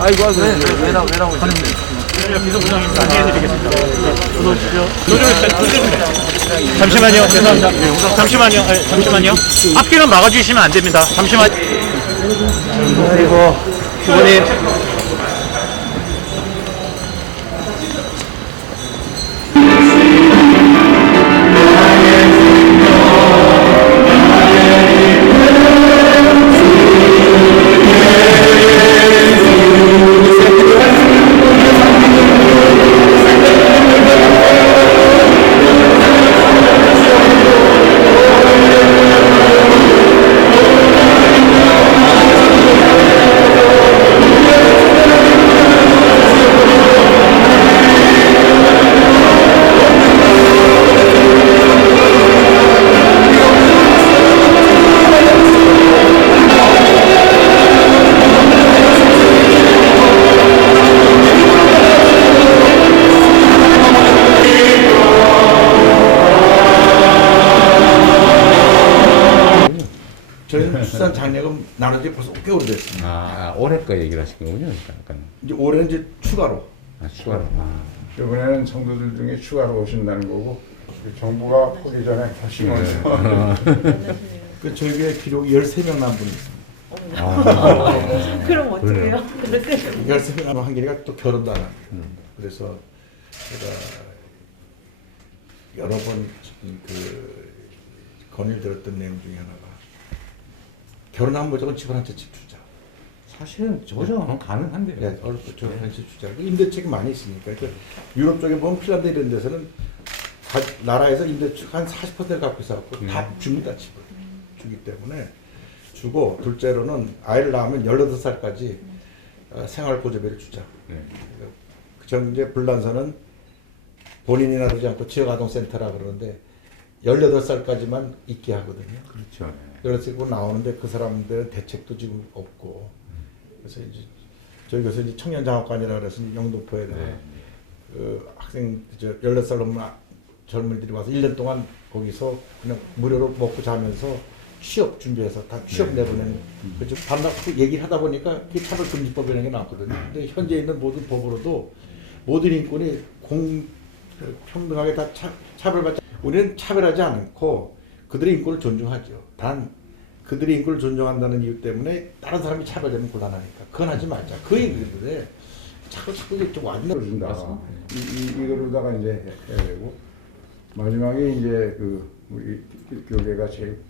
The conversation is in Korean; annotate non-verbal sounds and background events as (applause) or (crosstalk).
아이고, 아이고. 왜, 왜, 왜, 나, 왜 나오고 있어요? 비서부장입니다. 안내해드리겠습니다. 어서 오십시오. 도좀 잠시만요. 죄송합니다. 잠시만요. 아니, 잠시만요. 앞길은 막아주시면 안 됩니다. 잠시만. 아이고, 부모님. 저희는 출산 장려금 나눈 지 벌써 꽤 오래됐습니다. 아, 올해 거 얘기를 하신 거군요. 그러니까 약간 이제 올해는 이제 추가로 아, 추가로. 아, 이번에는 성도들 중에 추가로 오신다는 거고 정부가 포기 전에 결심하면서 (laughs) 그 저희의 기록이 13명 난 분이 있습니다. (laughs) 그럼 어떡해요? 그렇게 13명 남은 한 개가 또 결혼도 안 합니다. 그래서 제가 여러 번 그 건의를 들었던 내용 중에 하나가 결혼하면 무조건 집을 한채집 주자. 사실은 조정은 가능한데요. 네, 어렵고 저한채 주자. 그 임대책이 많이 있으니까. 그 유럽 쪽에 보면 핀란드 이런 데서는 가- 나라에서 임대책 한 40%를 갖고 있어갖고 다 줍니다 집을 주기 때문에 주고 둘째로는 아이를 낳으면 18살까지 어, 생활보조비를 주자. 네. 전 이제 불란서는 본인이 나르지 않고 지역아동센터라 그러는데 18살까지만 있게 하거든요. 그렇죠. 그래서 그 나오는데 그 사람들은 대책도 지금 없고 그래서 이제 저희 교수 이제 청년 장학관이라 그래서 이제 영등포에다가 네. 그 학생 저 18살 넘은 아- 젊은이들이 와서 1년 동안 거기서 그냥 무료로 먹고 자면서 취업 준비해서 다 취업 네. 내보내는 그죠 반납 그 얘기를 하다 보니까 그게 차별금지법이라는 게 나왔거든요. 근데 현재 있는 모든 법으로도 모든 인권이 공 평등하게 다 차, 차별받지 우리는 차별하지 않고 그들의 인권을 존중하죠. 단 그들의 인권을 존중한다는 이유 때문에 다른 사람이 차별되면 곤란하니까 그건 하지 말자. 그 얘기인데 자꾸 자꾸 이게 좀 완전 준다. 이, 이, 이거로다가 이제 해야 되고 마지막에 이제 그 우리 교계가 제일